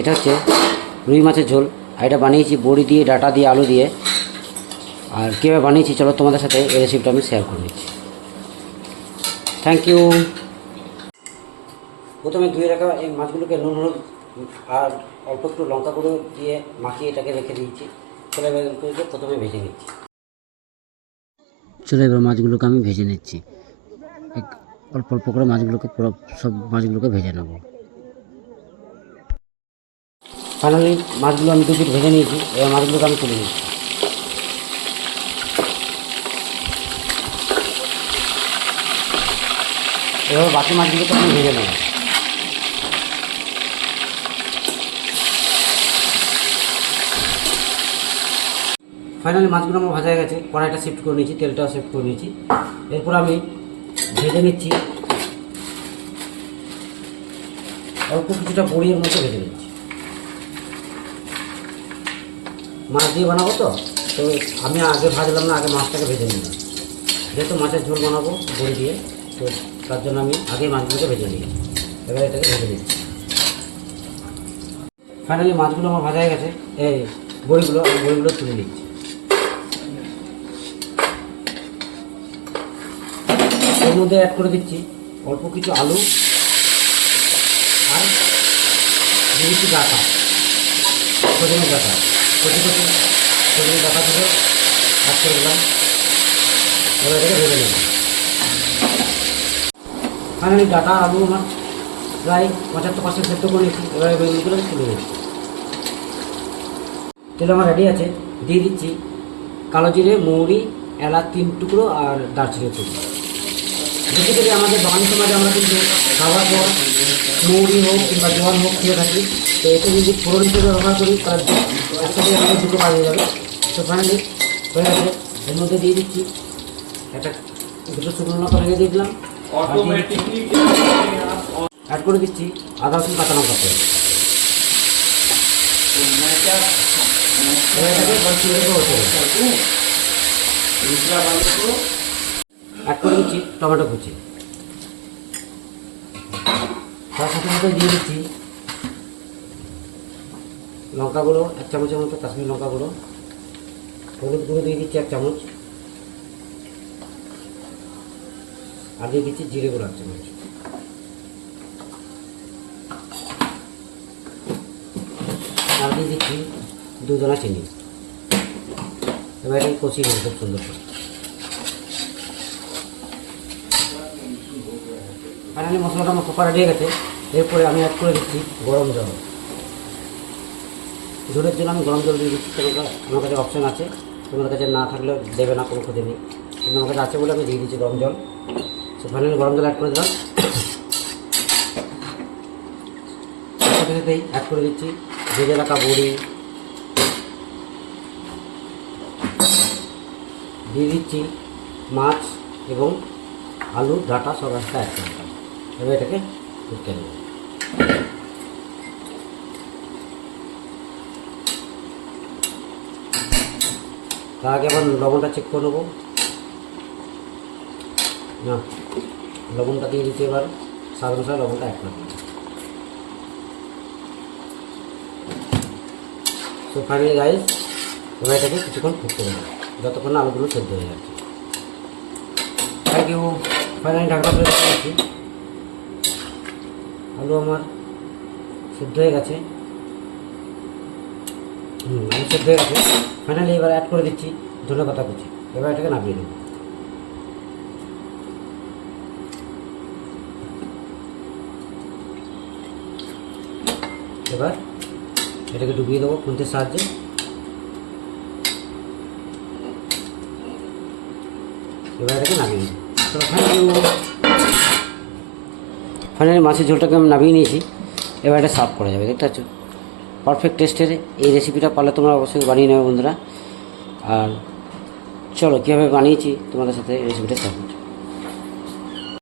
এটা হচ্ছে রুই মাছের ঝোল। আর এটা বানিয়েছি বড়ি দিয়ে, ডাঁটা দিয়ে, আলু দিয়ে। আর কীভাবে বানিয়েছি চলো তোমাদের সাথে এই রেসিপিটা আমি শেয়ার করে নিচ্ছি। Thank you. প্রথমে ধুয়ে রাখা এই মাছগুলোকে নুন হলুদ আর অল্প একটু লঙ্কা গুঁড়ো দিয়ে মাখিয়ে এটাকে রেখে দিয়েছি। চলো এবার প্রথমে ভেজে নিচ্ছি। চলো এবার মাছগুলোকে আমি ভেজে নিচ্ছি। অল্প অল্প করে মাছগুলোকে, পুরো সব মাছগুলোকে ভেজে নেব। ফাইনালি মাছগুলো আমি 2 পিট ভেজে নিয়েছি। এবার মাছগুলোকে আমি তুলে নিচ্ছি। এবার বাকি মাছগুলোকে আমি ভেজে নেব। ফাইনালি মাছগুলো আমার ভাজা হয়ে গেছে। কড়াইটা শিফট করে নিয়েছি, তেলটাও শিফট করে নিয়েছি। এরপর আমি ভেজে নিচ্ছি, অল্প কিছুটা বড়ির মতো ভেজে নিচ্ছি। মাছ দিয়ে বানাবো তো আমি আগে ভাজলাম না, আগে মাছটাকে ভেজে নিলাম। যেহেতু মাছের ঝোল বানাবো বড়ি দিয়ে, তো তার জন্য আমি আগে মাছগুলোকে ভেজে নিই। এবার এটাকে ভেজে নিচ্ছি। ফাইনালি মাছগুলো আমার ভাজা হয়ে গেছে। এই বড়িগুলো তুলে নিচ্ছি। এর মধ্যে অ্যাড করে দিচ্ছি অল্প কিছু আলু আর দিচ্ছি ডাঁটা, সজনে ডাঁটা, কচি সজনে ডাঁটা থেকে অ্যাড করে দিলাম। এবার এটাকে ভেজে নেব। ফাইনালি ডাঁটা আলু আমার প্রায় 75% সেদ্ধ করে নিচ্ছি। এবার বেগুনগুলো তুলে নিচ্ছি। তেল আমার রেডি আছে। দিয়ে দিচ্ছি কালো জিরে, মৌরি, এলাচ 3 টুকরো আর দারচিনি টুকরো। বেসিক্যালি আমাদের বাঙালি সমাজে আমরা কিন্তু খাওয়ার পর মৌরি হোক কিংবা জোয়ান হোক খেয়ে থাকি। তো এতে যদি ফোড়ন হিসেবে ব্যবহার করি তাহলে একসাথে আমাদের দুটো কাজ হয়ে যাবে। তো ফাইনালি হয়ে গেছে। এর মধ্যে দিয়ে দিচ্ছি দুটো শুকনো লঙ্কা ভেঙে দিয়ে দিলাম। অ্যাড করে দিচ্ছি আদা রসুন কাঁচা লঙ্কা পেস্ট। অ্যাড করে দিচ্ছি টমেটো কুচি। তার সাথে সাথে দিয়ে দিচ্ছি লঙ্কা গুঁড়ো 1 চামচের মতো, কাশ্মীর লঙ্কা গুঁড়ো। হলুদ গুঁড়ো দিয়ে দিচ্ছি 1 চামচ। আর দিয়ে দিচ্ছি জিরে গুঁড়ো 1 চামচ। আর দিয়ে দিচ্ছি 2 দানা চিনি। এবার এটাকে কষিয়ে নেব খুব সুন্দর করে। ফাইনালি মশলাটা আমার কোপা রেডি হয়ে গেছে। এরপরে আমি অ্যাড করে দিচ্ছি গরম জল। ঝোলের জন্য আমি গরম জল দিয়ে দিচ্ছি। আমার কাছে অপশান আছে, তোমাদের কাছে না থাকলে দেবে না, কোনো ক্ষতি নেই, কিন্তু আমার কাছে আছে বলে আমি দিয়ে দিচ্ছি গরম জল। সো ফাইনালি গরম জল অ্যাড করে দিলাম। সাথে সাথেই অ্যাড করে দিচ্ছি ভেজে রাখা বড়ি, দিয়ে দিচ্ছি মাছ এবং আলু, ডাঁটা সব একটা অ্যাড করে দিলাম। এবার এটাকে ঢুকে নেব। তার আগে আবার লবণটা চেক করে নেবো। না, লবণটা দিয়ে দিচ্ছি। এবার স্বাদ অনুসারে লবণটা অ্যাড করে দিচ্ছি। তো ফাইনালি গাইস, এবার এটাকে কিছুক্ষণ ফুটতে দেবো যতক্ষণ না আলুগুলো সেদ্ধ হয়ে যাচ্ছে। Thank you. ফাইনালি ঢাকা ফেলে দিচ্ছি। আলু আমার সেদ্ধ হয়ে গেছে। আলু সেদ্ধ হয়ে গেছে। ফাইনালি এবার অ্যাড করে দিচ্ছি ধনেপাতা কুচি। এবার এটাকে নামিয়ে নেব। এবার এটাকে ডুবিয়ে দেবো খুন্তির সাহায্যে। এবার এটাকে নামিয়ে নেব। তো থ্যাংক ইউ। ফাইনালি মাছের ঝোলটাকে আমি নামিয়ে নিয়েছি। এবার এটা সার্ভ করা যাবে। দেখতে পাচ্ছ পারফেক্ট টেস্টের এই রেসিপিটা পারলে তোমরা অবশ্যই বানিয়ে নেবে বন্ধুরা। আর চলো কীভাবে বানিয়েছি তোমাদের সাথে রেসিপিটা শেয়ার করছি।